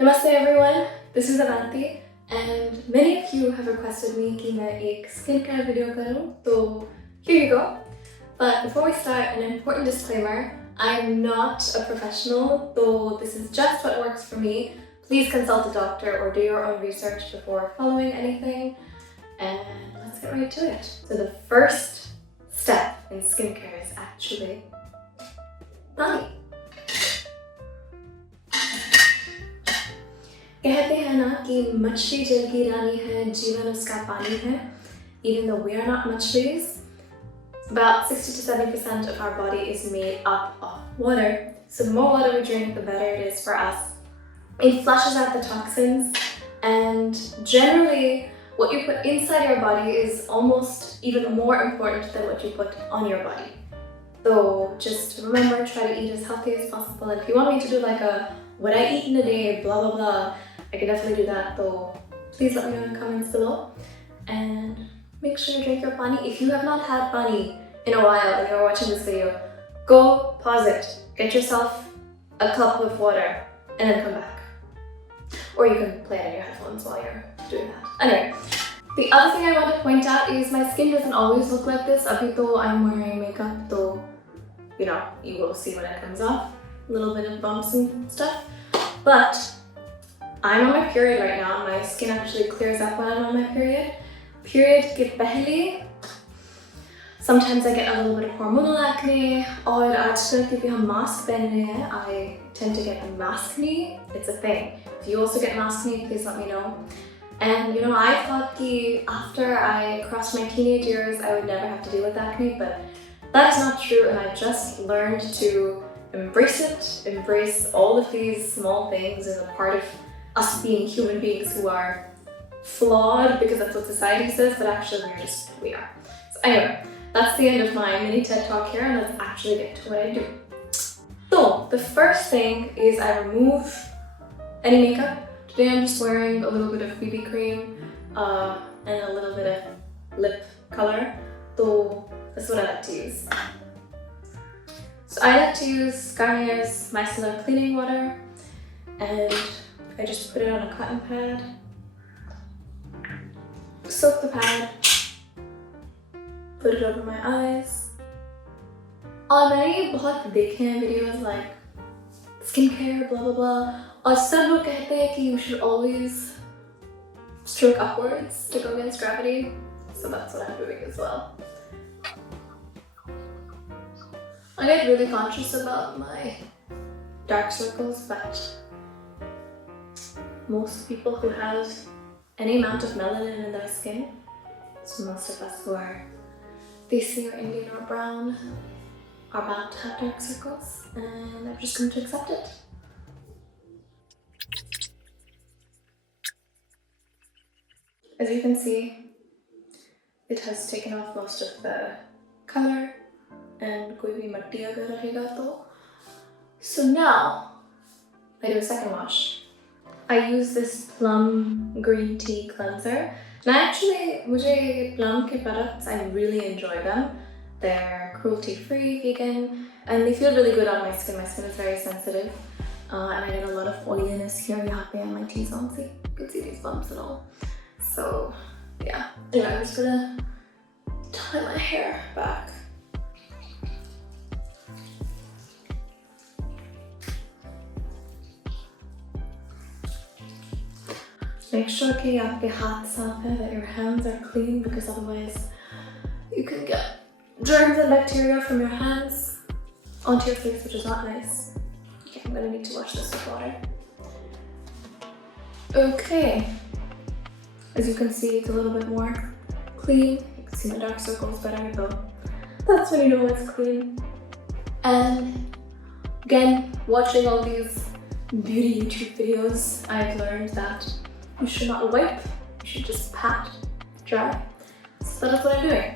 Namaste everyone, this is Avanti and many of you have requested me कि मैं एक skincare video करूँ, तो here you go. But before we start, an important disclaimer, I'm not a professional, so this is just what works for me. Please consult a doctor or do your own research before following anything. And let's get right to it. So the first step in skincare is actually पानी. कहते हैं ना कि मछली जल की रानी है, जीवन उसका पानी है. Even though we are not machlis, about 60 to 70% of our body is made up of water. So the more water we drink, the better it is for us. It flushes out the toxins, and generally what you put inside your body is almost even more important than what you put on your body. So just remember, try to eat as healthy as possible. And if you want me to do like a what I eat in a day, blah blah blah, I can definitely do that, though please let me know in the comments below. And make sure you drink your pani. If you have not had pani in a while and you're watching this video, go pause it, get yourself a cup of water, and then come back. Or you can play it on your headphones while you're doing that. Anyway, the other thing I want to point out is my skin doesn't always look like this. Abhi to I'm wearing makeup, so you know, you will see when it comes off. A little bit of bumps and stuff. But I'm on my period right now. My skin actually clears up when I'm on my period. Period ke pehle, sometimes I get a little bit of hormonal acne. और आजकल क्योंकि हम mask पहन रहे हैं, I tend to get maskne. It's a thing. If you also get maskne, please let me know. And you know, I thought that after I crossed my teenage years, I would never have to deal with acne, but that is not true, and I just learned to embrace it, embrace all of these small things as a part of us being human beings who are flawed because that's what society says, but actually we are. So anyway, that's the end of my mini TED talk here, and let's actually get to what I do. So the first thing is I remove any makeup. Today I'm just wearing a little bit of BB cream and a little bit of lip color. So that's what I like to use. So I like to use Garnier's Micellar Cleaning Water, and I just put it on a cotton pad, soak the pad, put it over my eyes. और मैंने बहुत देखे हैं videos like skincare, blah blah blah. और सब लोग कहते हैं कि you should always stroke upwards to go against gravity. So that's what I'm doing as well. I get really conscious about my dark circles, but most people who have any amount of melanin in their skin, so most of us who are Desi or Indian or brown, are bound to have dark circles, and I'm just going to accept it. As you can see, it has taken off most of the color, and koi bhi matti agar rahega to. So now I do a second wash. I use this plum green tea cleanser. And actually, mujhe plum ke products, I really enjoy them. They're cruelty-free, vegan, and they feel really good on my skin. My skin is very sensitive, and I get a lot of oiliness here. Yahan pe on my T-zone, see, you can see these bumps and all. So yeah, anyway, I'm just gonna tie my hair back. Make sure that your hands that your hands are clean, because otherwise you can get germs and bacteria from your hands onto your face, which is not nice. Okay, I'm gonna need to wash this with water. Okay, as you can see, it's a little bit more clean. You can see my dark circles better, so that's when you know it's clean. And again, watching all these beauty YouTube videos, I've learned that you should not wipe, you should just pat dry. So that's what I'm doing.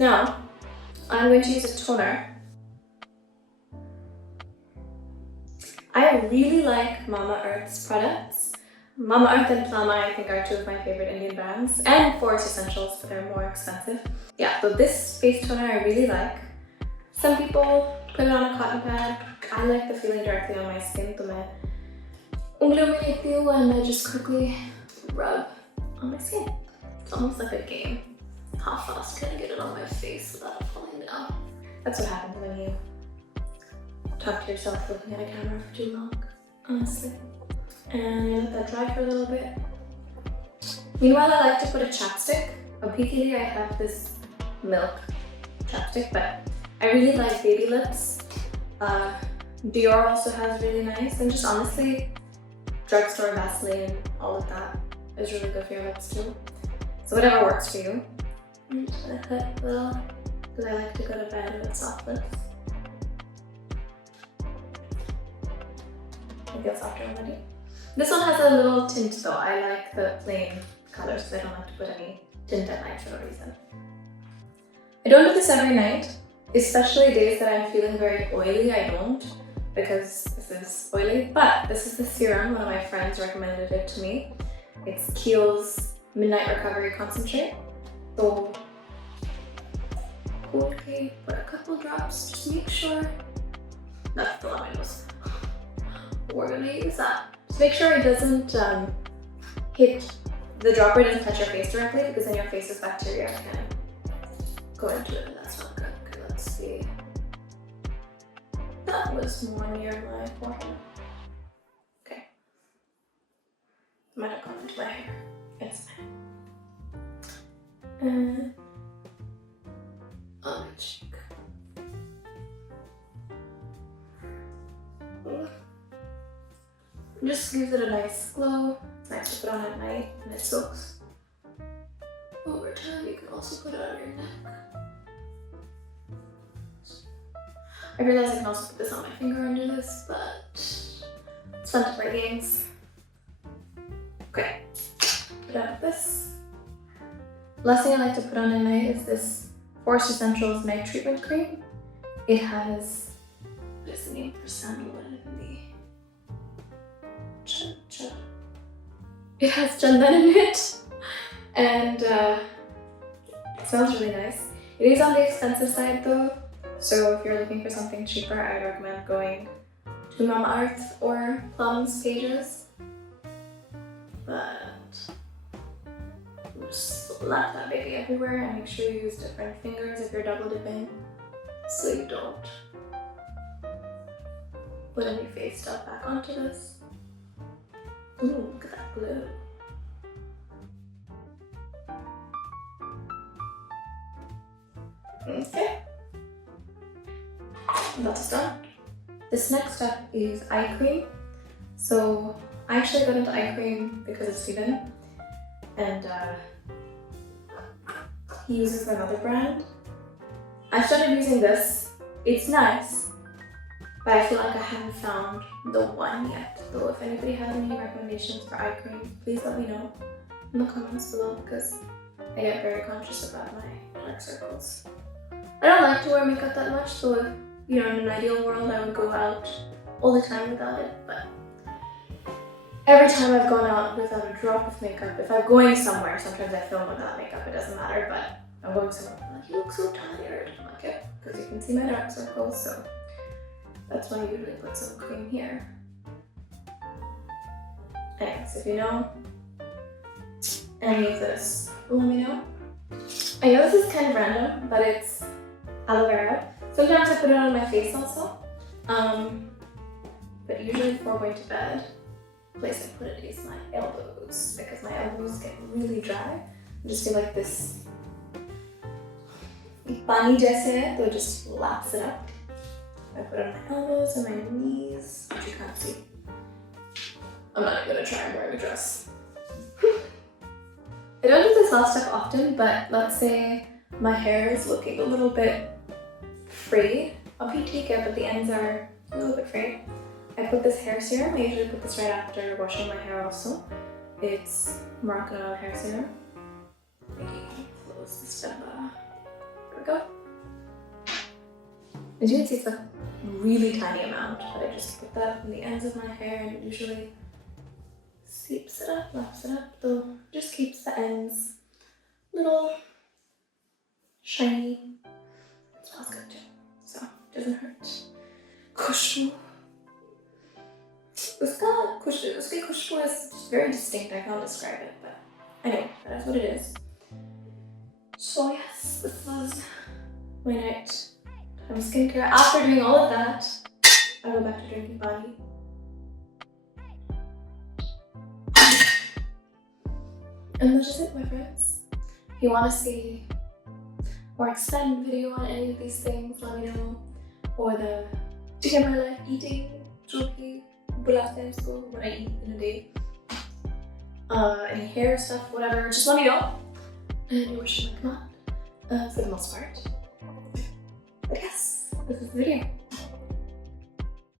Now, I'm going to use a toner. I really like Mama Earth's products. Mama Earth and Plama, I think, are two of my favorite Indian brands, and Forest Essentials, but they're more expensive. Yeah, so this face toner I really like. Some people put it on a cotton pad. I like the feeling directly on my skin, so उँगलियों में लेती हूँ and I just quickly rub on my skin. It's almost like a game. How fast can I get it on my face without falling down? That's what happens when you talk to yourself looking at a camera for too long, honestly. And I let that dry for a little bit. Meanwhile, I like to put a chapstick. Obviously, I have this milk chapstick, but I really like baby lips. Dior also has really nice, and just honestly, drugstore Vaseline, all of that is really good for your lips too. So whatever works for you. I'm just gonna cut a little, because I like to go to bed with soft lips. I feel softer already. This one has a little tint though. I like the plain colors because I don't like to put any tint at night for no reason. I don't do this every night, especially days that I'm feeling very oily. I don't, because this is oily, but this is the serum. One of my friends recommended it to me. It's Kiehl's Midnight Recovery Concentrate. So, okay, put a couple drops, just make sure. That's the one I was. We're gonna use that. Just make sure it doesn't hit, the dropper doesn't touch your face directly, because then your face's bacteria can go into it and that's not good. Okay, let's see. That was more near my forehead. Okay. Might have gone into my hair. It's fine. And on my cheek. Just gives it a nice glow. It's nice to put on at night and it soaks over time. You can also put it on your neck. I realize I can also put this on my finger and do this, but it's fun to play games. Okay, put out this. Last thing I like to put on at night is this Forest Essentials Night Treatment Cream. It has, what is the name for sandalwood in the It has chandan in it, and it smells really nice. It is on the expensive side though, so if you're looking for something cheaper, I recommend going to Mamaearth or Plum's pages. But just slap that baby everywhere and make sure you use different fingers if you're double dipping, so you don't put any face stuff back onto this. Ooh, look at that glue. Okay. That's done. This next step is eye cream. So I actually got into eye cream because of Steven, and he uses another brand. I started using this. It's nice, but I feel like I haven't found the one yet. So if anybody has any recommendations for eye cream, please let me know in the comments below, because I get very conscious about my dark circles. I don't like to wear makeup that much, so if, you know, in an ideal world I would go out all the time without it, but every time I've gone out without a drop of makeup, if I'm going somewhere, sometimes I film without makeup, it doesn't matter, but I'm going somewhere, I'm like, you look so tired. I'm like, yeah, because you can see my dark circles, so that's why I usually put some cream here. Anyways, if you know any of this, let me know. I know this is kind of random, but it's aloe vera. Sometimes I put it on my face also, but usually before going to bed, the place I put it is my elbows, because my elbows get really dry. I just feel like this pani jaise hai, so it just laps it up. I put it on my elbows and my knees, which you can't see. I'm not even gonna try and wear a dress. I don't do this last step often, but let's say my hair is looking a little bit frayed. I'll take it, but the ends are a little bit frayed. I put this hair serum. I usually put this right after washing my hair also. It's Moroccan oil hair serum. Close this up. There we go. As you can see, it's a really tiny amount, but I just put that on the ends of my hair and it usually seeps it up, laps it up, though just keeps the ends little shiny. It smells good too, so it doesn't hurt. Kushbu. उसकी खुशबू is very distinct. I can't describe it, but anyway, that's what it is. So yes, this was my night of skincare. After doing all of that, I go back to drinking pani. And that's just it, my friends. If you want to see more extended video on any of these things, let me know. Or the day of my life eating, what I eat in a day. Any hair stuff, whatever, just let me know. And you wish me luck for the most part. But yes, this is the video.